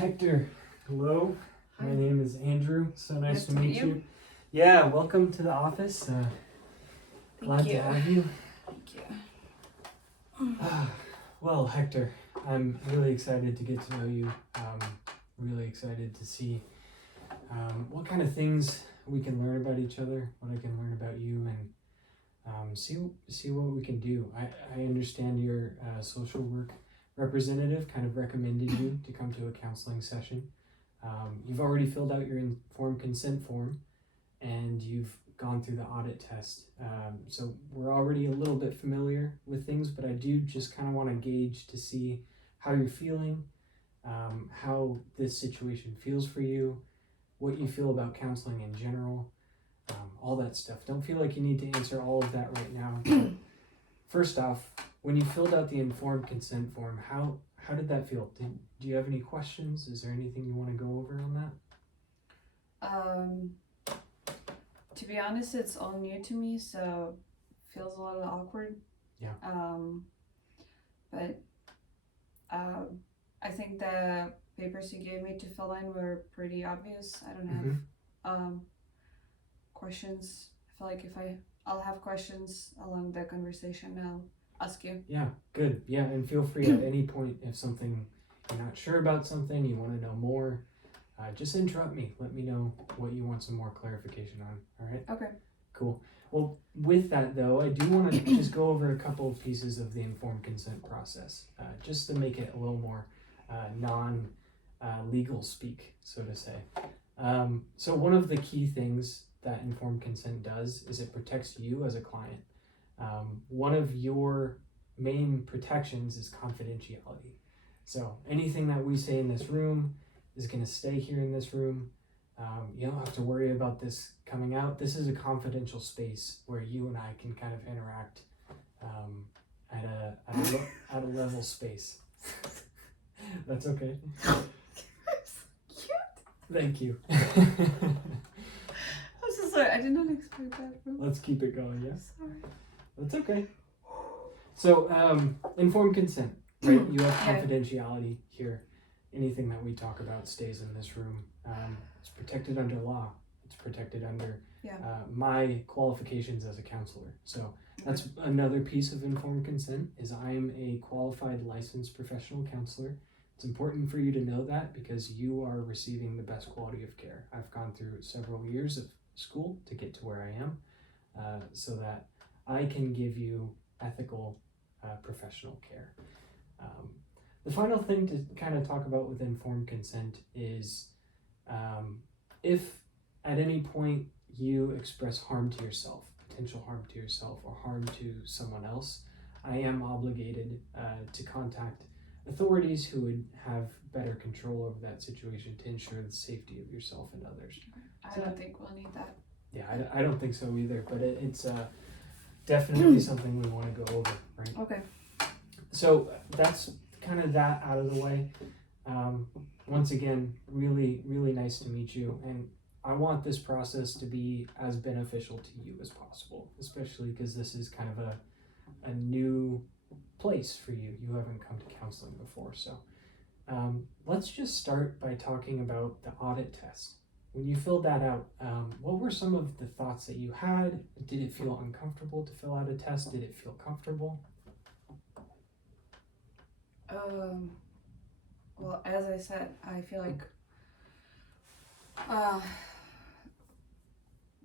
Hector, hello. Hi. My name is Andrew. So nice to meet you. you. Yeah, welcome to the office. Glad you. to have you. Thank you. Well, Hector, I'm really excited to get to know you. Really excited to see what kind of things we can learn about each other, what I can learn about you, and see what we can do. I understand your social work representative kind of recommended you to come to a counseling session. You've already filled out your informed consent form and you've gone through the audit test. So we're already a little bit familiar with things, but I do just kind of want to gauge to see how you're feeling, how this situation feels for you, what you feel about counseling in general, all that stuff. Don't feel like you need to answer all of that right now. But first off, when you filled out the informed consent form, how did that feel? Do you have any questions? Is there anything you want to go over on that? To be honest, it's all new to me, so feels a little awkward. Yeah. But I think the papers you gave me to fill in were pretty obvious. I don't have questions. I feel like I'll have questions along the conversation, I'll ask you. Yeah, good. Yeah, and feel free at any point if something you're not sure about something, you want to know more, just interrupt me. Let me know what you want some more clarification on. All right? Okay. Cool. Well, with that though, I do want to just go over a couple of pieces of the informed consent process, just to make it a little more non-legal speak, so to say. So one of the key things that informed consent does is it protects you as a client. One of your main protections is confidentiality. So anything that we say in this room is going to stay here in this room. You don't have to worry about this coming out. This is a confidential space where you and I can kind of interact at a level space. That's okay. Cute. Thank you. I'm so sorry. I did not expect that. Let's keep it going, yes? Sorry. That's okay. So, informed consent, right? You have Yeah. confidentiality here. Anything that we talk about stays in this room. It's protected under law. It's protected under my qualifications as a counselor. So that's another piece of informed consent is I'm a qualified licensed professional counselor. It's important for you to know that because you are receiving the best quality of care. I've gone through several years of school to get to where I am so that I can give you ethical professional care. The final thing to kind of talk about with informed consent is if at any point you express harm to yourself, potential harm to yourself or harm to someone else, I am obligated to contact authorities who would have better control over that situation to ensure the safety of yourself and others. I don't think we'll need that. Yeah, I don't think so either, but it's definitely something we want to go over, right? Okay. So that's kind of that out of the way. Once again, really, really nice to meet you. And I want this process to be as beneficial to you as possible, especially because this is kind of a new place for you. You haven't come to counseling before. So let's just start by talking about the audit test. When you filled that out, what were some of the thoughts that you had? Did it feel uncomfortable to fill out a test? Did it feel comfortable? Well, as I said, I feel like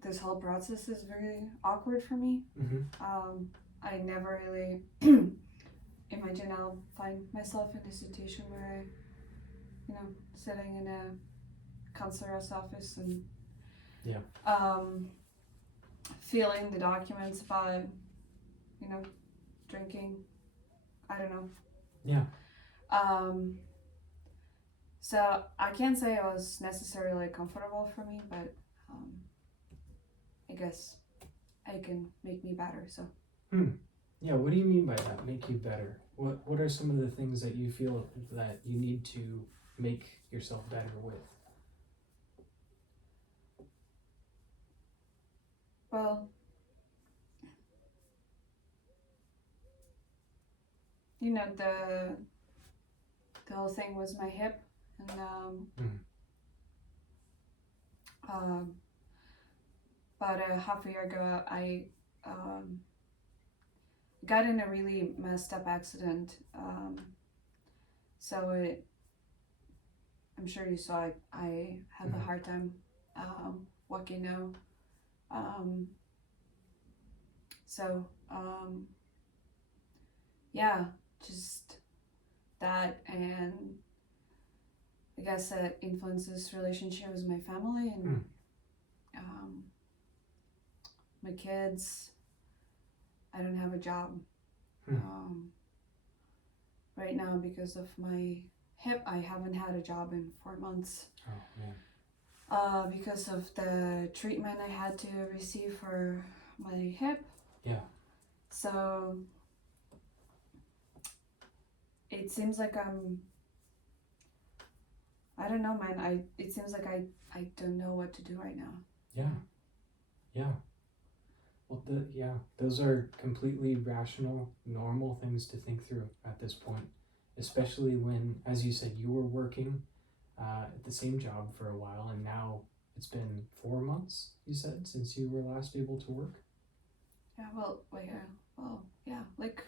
this whole process is very awkward for me. Mm-hmm. I never really imagine I'll find myself in a situation where sitting in a counselor's office and filling the documents about drinking. I don't know. Yeah. So I can't say it was necessarily comfortable for me, but I guess it can make me better. So. Yeah. What do you mean by that? Make you better? What are some of the things that you feel that you need to make yourself better with? Well, the whole thing was my hip. and Mm. about a half a year ago, I got in a really messed up accident. So I'm sure you saw it. I have a hard time walking now. So yeah, just that, and I guess that influences relationship with my family and my kids. I don't have a job right now because of my hip. I haven't had a job in 4 months. Oh man. Because of the treatment I had to receive for my hip. Yeah. So it seems like I don't know, man. It seems like I don't know what to do right now. Yeah. Well, those are completely rational, normal things to think through at this point, especially when, as you said, you were working at the same job for a while, and now it's been 4 months, you said, since you were last able to work? Yeah, yeah, like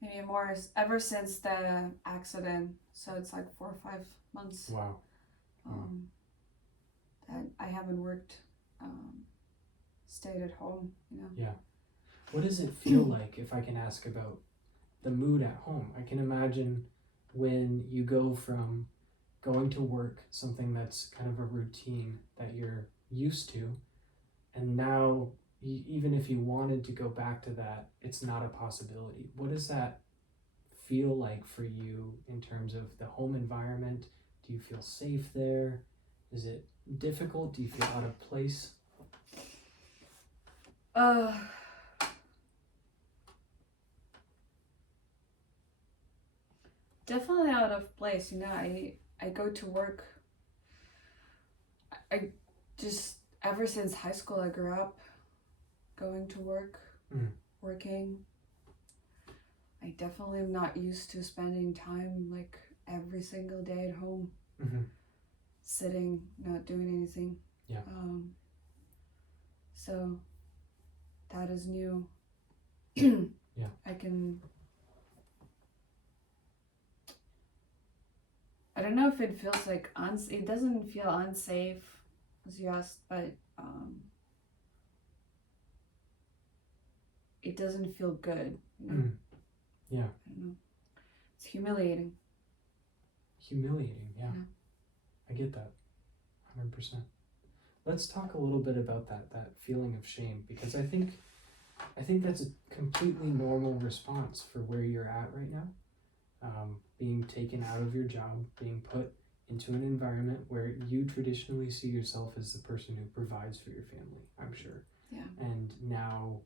maybe more ever since the accident. So it's like 4 or 5 months. Wow. That I haven't worked, stayed at home, Yeah. What does it feel like, if I can ask about the mood at home? I can imagine when you go from going to work, something that's kind of a routine that you're used to, and now even if you wanted to go back to that, it's not a possibility. What does that feel like for you in terms of the home environment? Do you feel safe there? Is it difficult? Do you feel out of place? Definitely out of place. I go to work. I just, ever since high school, I grew up going to work, working. I definitely am not used to spending time like every single day at home, sitting, not doing anything. Yeah. So that is new. Yeah. I don't know if it feels like it doesn't feel unsafe, as you asked, but it doesn't feel good. Yeah. I don't know. It's humiliating. Yeah. I get that 100%. Let's talk a little bit about that feeling of shame, because I think that's a completely normal response for where you're at right now. Being taken out of your job, being put into an environment where you traditionally see yourself as the person who provides for your family, I'm sure. Yeah. And now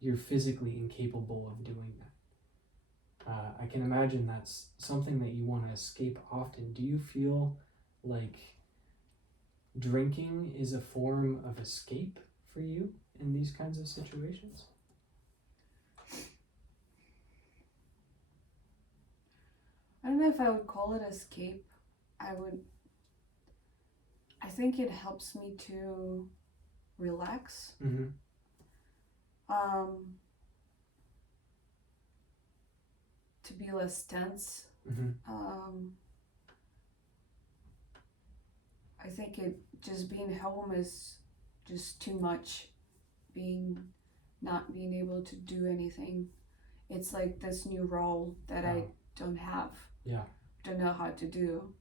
you're physically incapable of doing that. I can imagine that's something that you want to escape often. Do you feel like drinking is a form of escape for you in these kinds of situations? I don't know if I would call it escape. I think it helps me to relax. To be less tense. I think just being home is just too much. Not being able to do anything. It's like this new role that I don't have. Yeah. Don't know how to do.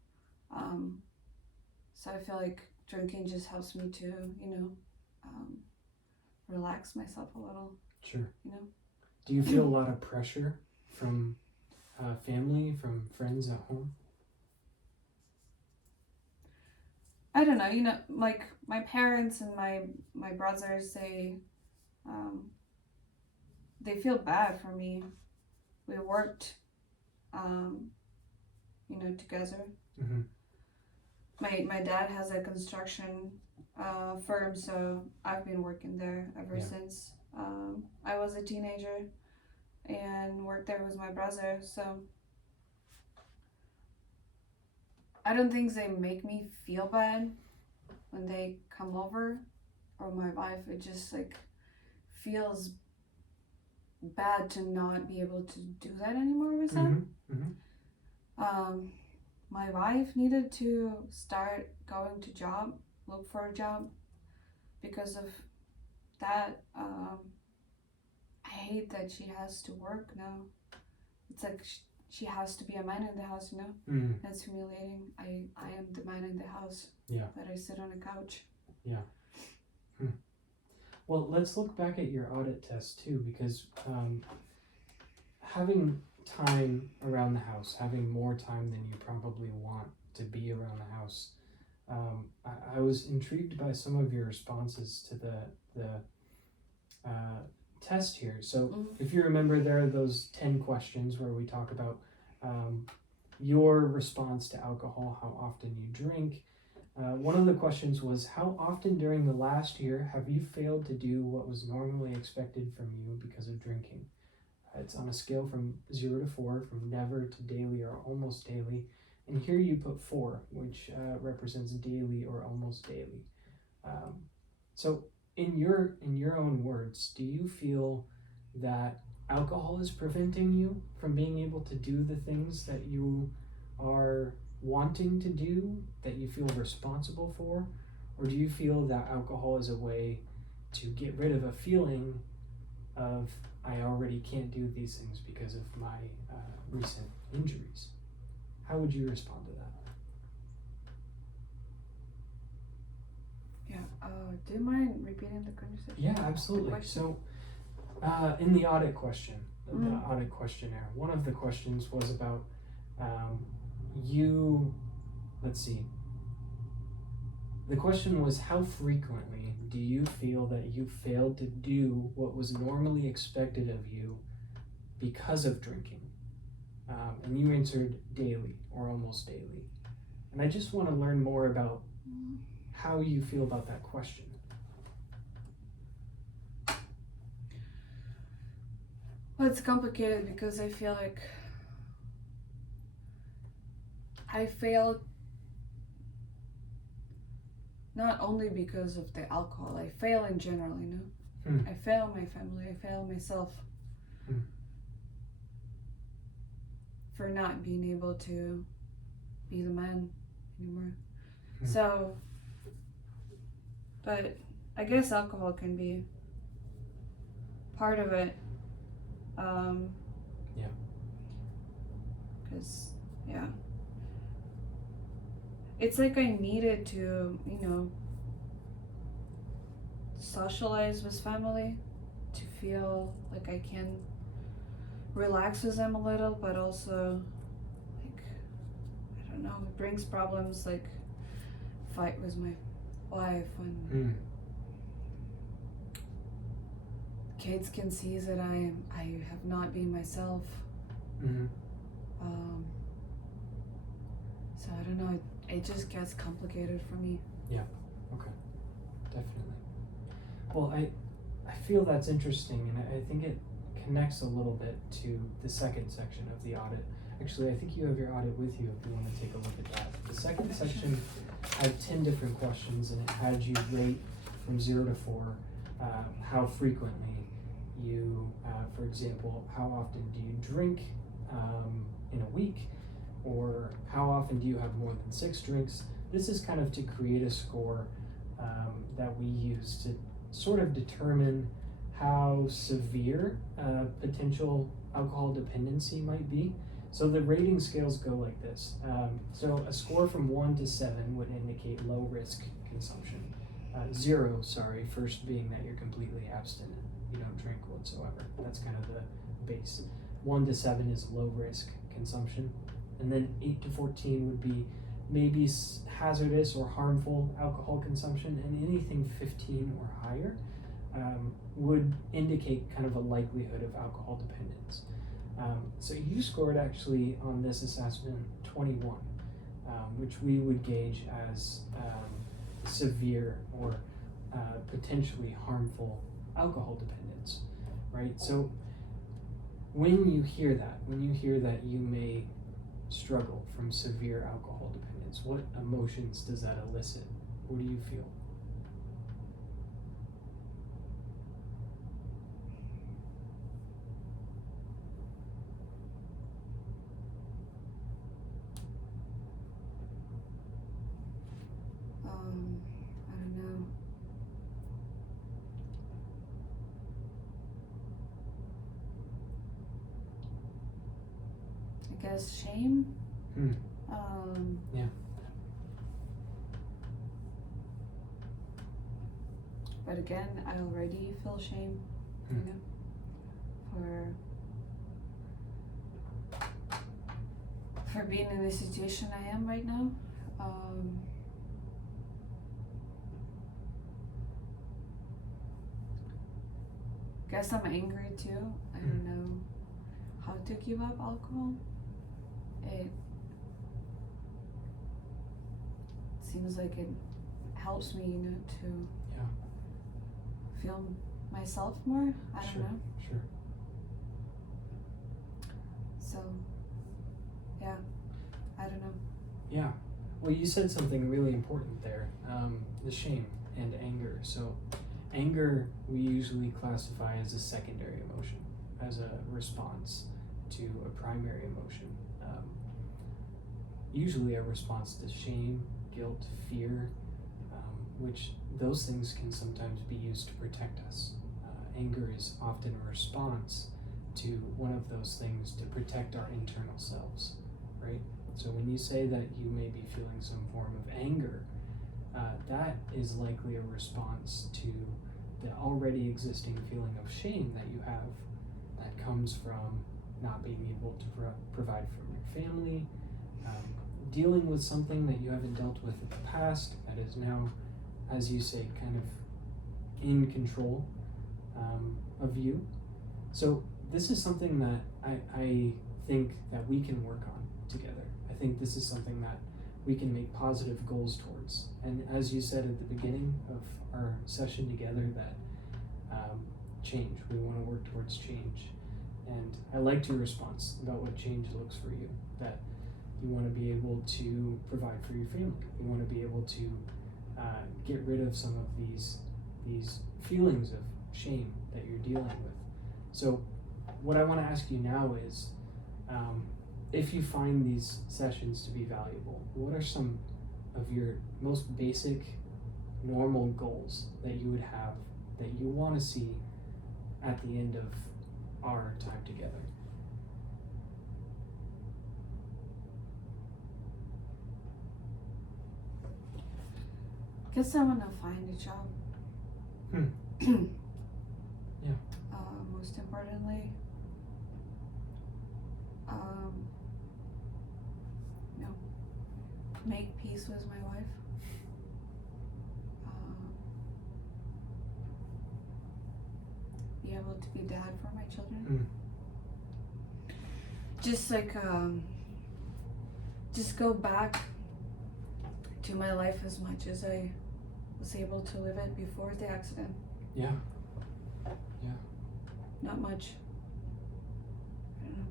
So I feel like drinking just helps me to, relax myself a little. Sure. Do you feel a lot of pressure from family, from friends at home? I don't know, like my parents and my brothers, they feel bad for me. We worked, together. My dad has a construction firm, so I've been working there ever since I was a teenager, and worked there with my brother. So I don't think they make me feel bad when they come over, or my wife. It just like feels bad to not be able to do that anymore with them. My wife needed to start going to job, look for a job because of that. I hate that she has to work now. It's like she has to be a man in the house, you know? Mm-hmm. That's humiliating. I am the man in the house. Yeah. But I sit on a couch. Yeah. Well, let's look back at your audit test too, because having time around the house, having more time than you probably want to be around the house, I was intrigued by some of your responses to the test here. So if you remember, there are those 10 questions where we talk about your response to alcohol, how often you drink. One of the questions was, how often during the last year have you failed to do what was normally expected from you because of drinking? It's on a scale from 0 to 4, from never to daily or almost daily. And here you put 4, which represents daily or almost daily. So in your own words, do you feel that alcohol is preventing you from being able to do the things that you are wanting to do, that you feel responsible for? Or do you feel that alcohol is a way to get rid of a feeling of, I already can't do these things because of my recent injuries? How would you respond to that? Yeah, do you mind repeating the conversation? Yeah, absolutely. So in the audit question, the audit questionnaire, one of the questions was about the question was, how frequently do you feel that you failed to do what was normally expected of you because of drinking? And you answered daily or almost daily. And I just want to learn more about how you feel about that question. Well, it's complicated because I feel like I failed not only because of the alcohol. I fail in general, you know? I fail my family, I fail myself for not being able to be the man anymore. So, but I guess alcohol can be part of it. Because, it's like I needed to, you know, socialize with family to feel like I can relax with them a little, but also, like, I don't know, it brings problems, like fight with my wife when kids can see that I have not been myself. So I don't know, it just gets complicated for me. Yeah, okay, definitely. Well, I feel that's interesting, and I think it connects a little bit to the second section of the audit. Actually, I think you have your audit with you if you want to take a look at that. The second section had 10 different questions, and it had you rate from 0 to 4 how frequently you, for example, how often do you drink in a week, or how often do you have more than 6 drinks. This is kind of to create a score that we use to sort of determine how severe potential alcohol dependency might be. So the rating scales go like this. So a score from 1 to 7 would indicate low risk consumption. 0, first being that you're completely abstinent, you don't drink whatsoever. That's kind of the base. 1 to 7 is low risk consumption. And then 8 to 14 would be maybe hazardous or harmful alcohol consumption, and anything 15 or higher would indicate kind of a likelihood of alcohol dependence. So you scored actually on this assessment 21, which we would gauge as severe or potentially harmful alcohol dependence, right? So when you hear that you may struggle from severe alcohol dependence? What emotions does that elicit? What do you feel? I don't know. I guess shame. Yeah. But again, I already feel shame, you know, for being in the situation I am right now. Guess I'm angry too. I don't know how to give up alcohol. It seems like it helps me, you know, to feel myself more. I don't know. Sure. So, yeah, I don't know. Yeah. Well, you said something really important there. The shame and anger. So, anger we usually classify as a secondary emotion, as a response to a primary emotion. Usually a response to shame, guilt, fear, which those things can sometimes be used to protect us. Anger is often a response to one of those things to protect our internal selves, right? So when you say that you may be feeling some form of anger, that is likely a response to the already existing feeling of shame that you have that comes from not being able to provide for your family, dealing with something that you haven't dealt with in the past that is now, as you say, kind of in control of you. So this is something that I think that we can work on together. I think this is something that we can make positive goals towards. And as you said at the beginning of our session together, that change, we want to work towards change. And I liked your response about what change looks for you, that you want to be able to provide for your family. You want to be able to get rid of some of these feelings of shame that you're dealing with. So what I want to ask you now is, if you find these sessions to be valuable, what are some of your most basic, normal goals that you would have that you want to see at the end of our time together? Guess I want to find a job. Yeah. Most importantly, you know, make peace with my wife. Be able to be dad for my children. Just like, just go back to my life as much as I was able to live it before the accident. Yeah. Not much. I don't know.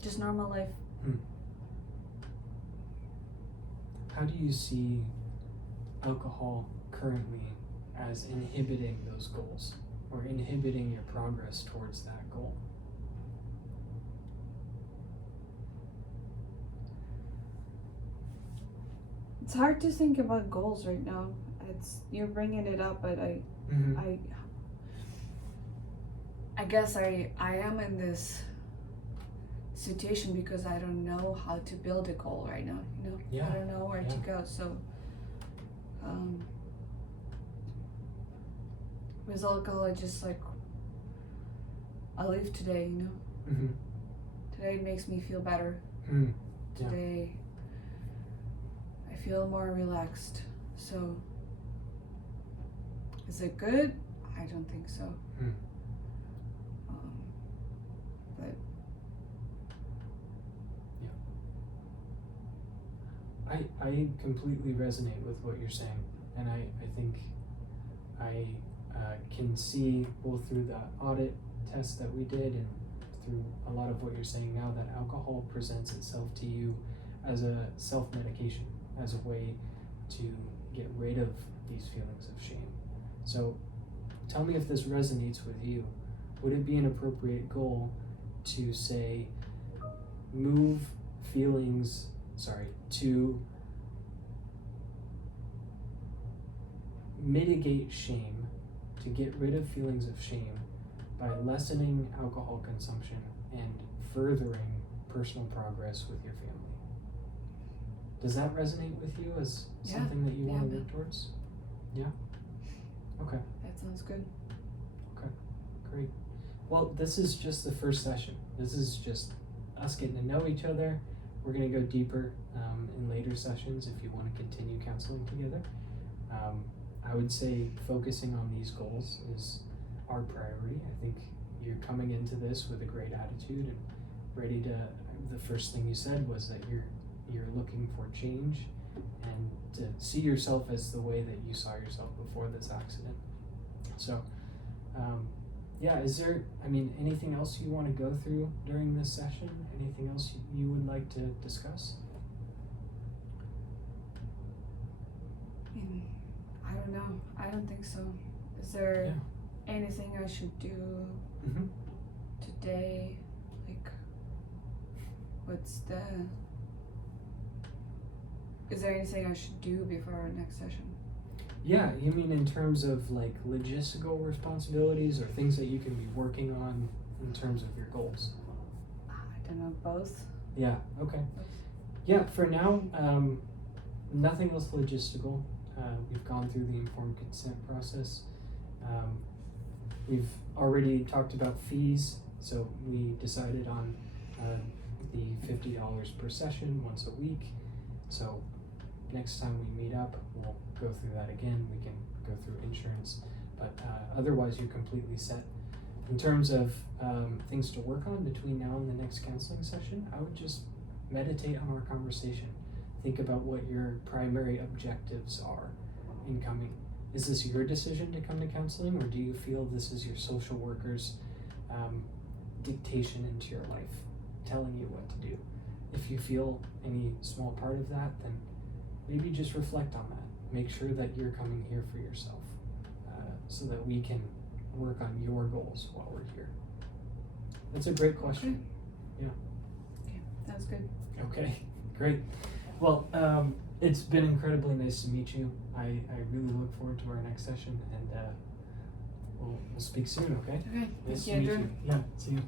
Just normal life. How do you see alcohol currently as inhibiting those goals or inhibiting your progress towards that goal? It's hard to think about goals right now. You're bringing it up, but I guess I am in this situation because I don't know how to build a goal right now, you know? Yeah. I don't know where to go, so with alcohol I just like, I live today, you know? Today it makes me feel better. Today I feel more relaxed, so is it good? I don't think so. But I completely resonate with what you're saying, and I think I can see both through the audit test that we did and through a lot of what you're saying now, that alcohol presents itself to you as a self-medication, as a way to get rid of these feelings of shame. So tell me if this resonates with you. Would it be an appropriate goal to say, to mitigate shame, to get rid of feelings of shame by lessening alcohol consumption and furthering personal progress with your family? Does that resonate with you as something that you want to work towards? Yeah? Okay. That sounds good. Okay, great. Well, this is just the first session. This is just us getting to know each other. We're going to go deeper in later sessions if you want to continue counseling together. I would say focusing on these goals is our priority. I think you're coming into this with a great attitude and ready to, the first thing you said was that you're looking for change and to see yourself as the way that you saw yourself before this accident. So, is there, anything else you want to go through during this session? Anything else you would like to discuss? I don't know. I don't think so. Is there anything I should do today? Like, is there anything I should do before our next session? Yeah, you mean in terms of like logistical responsibilities or things that you can be working on in terms of your goals? I don't know, both. Yeah, okay. Yeah, for now, nothing else logistical. We've gone through the informed consent process. We've already talked about fees, so we decided on the $50 per session once a week. So next time we meet up, we'll go through that again. We can go through insurance, but otherwise you're completely set. In terms of things to work on between now and the next counseling session, I would just meditate on our conversation. Think about what your primary objectives are in coming. Is this your decision to come to counseling, or do you feel this is your social worker's dictation into your life, telling you what to do? If you feel any small part of that, then maybe just reflect on that. Make sure that you're coming here for yourself, so that we can work on your goals while we're here. That's a great question. Okay. Sounds good. Okay, great. Well, it's been incredibly nice to meet you. I really look forward to our next session, and we'll speak soon, okay? Okay. Nice Thank to you, meet Andrew. you. Yeah, see you.